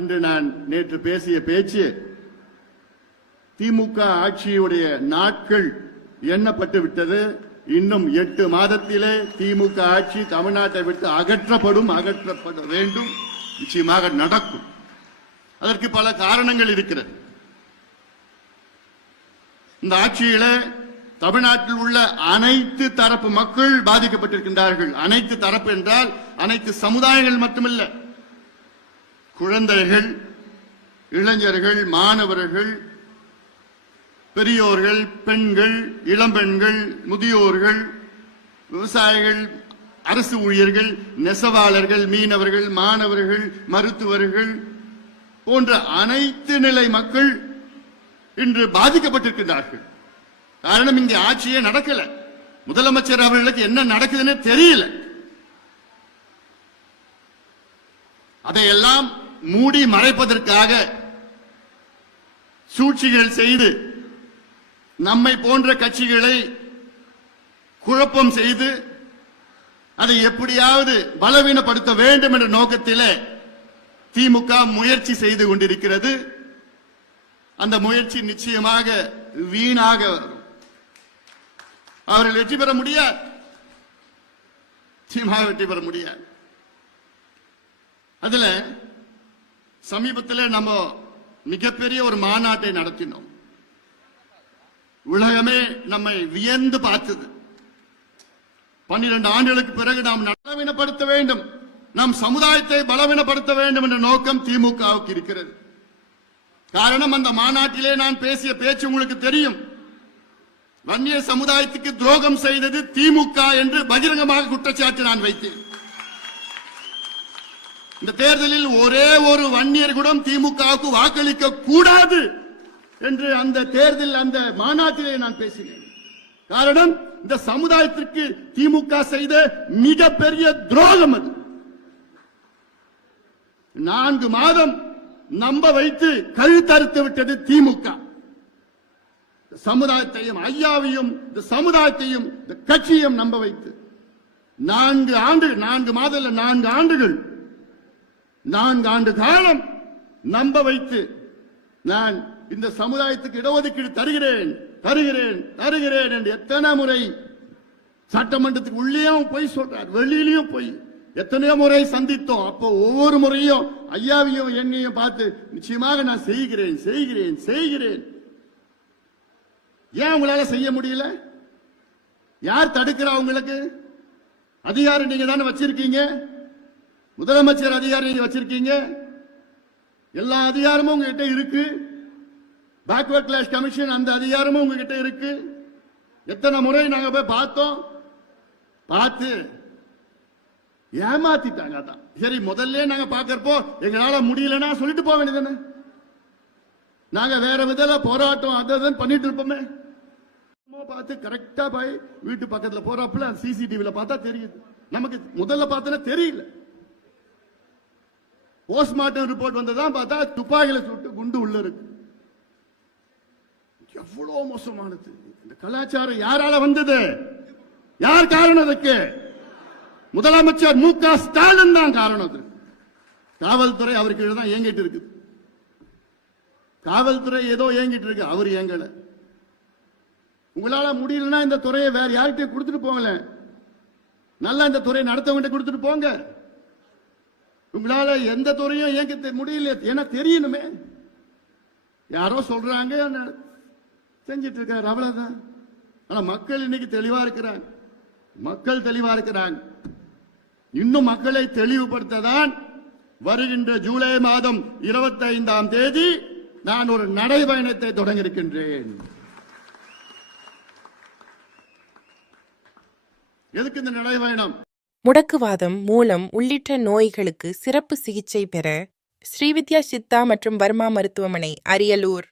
அன்று நான் நேற்று பேசிய பேச்சு திமுக ஆட்சியுடைய நாட்கள் எண்ணப்பட்டு விட்டது. இன்னும் 8 மாதத்திலே திமுக ஆட்சி தமிழ்நாட்டை விட்டு அகற்றப்பட வேண்டும். நிச்சயமாக நடக்கும். அதற்கு பல காரணங்கள் இருக்கிறது. இந்த ஆட்சியில தமிழ்நாட்டில் உள்ள அனைத்து தரப்பு மக்கள் பாதிக்கப்பட்டிருக்கின்றார்கள். அனைத்து தரப்பு என்றால் அனைத்து சமுதாயங்கள் மட்டுமல்ல, குழந்தைகள், இளைஞர்கள், மாணவர்கள், பெரியோர்கள், பெண்கள், இளம்பெண்கள், முதியோர்கள், விவசாயிகள், அரசு ஊழியர்கள், நெசவாளர்கள், மீனவர்கள், மாணவர்கள், மருத்துவர்கள் போன்ற அனைத்து நிலை மக்கள் இன்று பாதிக்கப்பட்டிருக்கிறார்கள். காரணம், இங்கே ஆட்சியே நடக்கல. முதலமைச்சர் அவர்களுக்கு என்ன நடக்குதுன்னு தெரியல. அதையெல்லாம் மூடி மறைப்பதற்காக சூழ்ச்சிகள் செய்து நம்மை போன்ற கட்சிகளை குழப்பம் செய்து அதை எப்படியாவது பலவீனப்படுத்த வேண்டும் என்ற நோக்கத்திலே திமுக முயற்சி செய்து கொண்டிருக்கிறது. அந்த முயற்சி நிச்சயமாக வீணாக வரும். அவர்கள் வெற்றி பெற முடியாது. நிச்சயமாக வெற்றி பெற முடியாது. அதுல சமீபத்தில் நம்ம மிகப்பெரிய ஒரு மாநாட்டை நடத்தினோம். உலகமே நம்மை வியந்து பார்த்தது. 12 ஆண்டுகளுக்கு பிறகு நாம் பலவீனப்படுத்த வேண்டும், நம் சமுதாயத்தை பலவீனப்படுத்த வேண்டும் என்ற நோக்கம் திமுகவுக்கு இருக்கிறது. காரணம், அந்த மாநாட்டிலே நான் பேசிய பேச்சு உங்களுக்கு தெரியும். வன்னிய சமுதாயத்துக்கு துரோகம் செய்தது திமுக என்று பகிரங்கமாக குற்றச்சாட்டு நான் வைத்தேன். இந்த தேர்தலில் ஒரே ஒரு வன்னியர் கூட திமுகவுக்கு வாக்களிக்க கூடாது என்று அந்த தேர்தல் அந்த மாநாட்டிலே நான் பேசினேன். காரணம், இந்த சமுதாயத்திற்கு திமுக செய்த மிகப்பெரிய துரோகம் அது. 4 மாதம் நம்ப வைத்து கழுத்தறுத்து விட்டது திமுக. சமுதாயத்தையும், ஐயாவையும், இந்த சமுதாயத்தையும், இந்த கட்சியையும் நம்ப வைத்து 4 ஆண்டுகள், 4 மாதம் 4 ஆண்டுகள், 4 ஆண்டு காலம் நம்ப வைத்து நான் இந்த சமுதாயத்துக்கு இடஒதுக்கீடு தருகிறேன் தருகிறேன் தருகிறேன் என்று எத்தனை முறை சட்டமன்றத்துக்கு உள்ளேயும் போய் சொல்றார், வெளியிலையும் போய் எத்தனையோ முறை சந்தித்தோம். அப்போ ஒவ்வொரு முறையும் ஐயாவையும் என்னையும் பார்த்து நிச்சயமாக நான் செய்கிறேன் செய்கிறேன் செய்கிறேன். ஏன் உங்களால செய்ய முடியல? யார் தடுக்கிறா? உங்களுக்கு அதிகாரம் நீங்க தானே வச்சிருக்கீங்க. முதலமைச்சர் அதிகாரம் நீங்க வச்சிருக்கீங்க. எல்லா அதிகாரமும் உங்ககிட்ட இருக்கு. பேக்வர்ட் கிளாஸ் கமிஷன் அந்த அதிகாரமும் உங்ககிட்ட இருக்கு. எத்தனை முறை நாங்க போய் பார்த்தோம், பார்த்து ஏமாத்திட்டாங்க. அதான் சரி, முதல்ல நாங்க பாக்கிறப்போ எங்களால முடியலன்னா சொல்லிட்டு போக வேண்டியதானே. நாங்க வேற விதத்துல போராட்டம் அதை பண்ணிட்டு இருப்போமே. பார்த்து கரெக்டா போய் வீட்டு பக்கத்துல போறப்பல சிசிடிவில பார்த்தா தெரியுது. நமக்கு முதல்ல பார்த்தா தெரியல. போஸ்ட்மார்ட்டம் ரிப்போர்ட் வந்ததான் பார்த்தா துப்பாக்கில சுட்டு குண்டு உள்ள இருக்கு. எவ்வளவு மோசமானது இந்த கலாச்சாரம். யாரால வந்தது? யார் காரணம்? அதுக்கு முதலமைச்சர் மு.க. ஸ்டாலின் தான் காரணம். காவல்துறை அவருக்கு தான் இயங்கிட்டு இருக்கு. காவல்துறை ஏதோ இயங்கிட்டு இருக்கு, அவர் இயங்கல. உங்களால முடியலன்னா இந்த துறையை வேற யார்கிட்ட கொடுத்துட்டு போங்கல. நல்லா இந்த துறையை நடத்தவங்க கொடுத்துட்டு போங்க. உங்களால எந்த துறையும் இயங்க முடியல, ஏன்னா தெரியணுமே. யாரோ சொல்றாங்க செஞ்சிட்டு இருக்காரு, அவ்வளவுதான். ஆனா மக்கள் இன்னைக்கு தெளிவா இருக்கிறாங்க. மக்கள் தெளிவா இருக்கிறாங்க. இன்னும் மக்களை தெளிவுபடுத்ததான் வருகின்ற ஜூலை மாதம் 25ஆம் தேதி நான் ஒரு நடைபயணத்தை தொடங்க இருக்கின்றேன். எதுக்கு இந்த நடைபயணம்? முடக்குவாதம், மூலம் உள்ளிட்ட நோய்களுக்கு சிறப்பு சிகிச்சை பெற ஸ்ரீவித்யா சித்தா மற்றும் வர்மா மருத்துவமனை, அரியலூர்.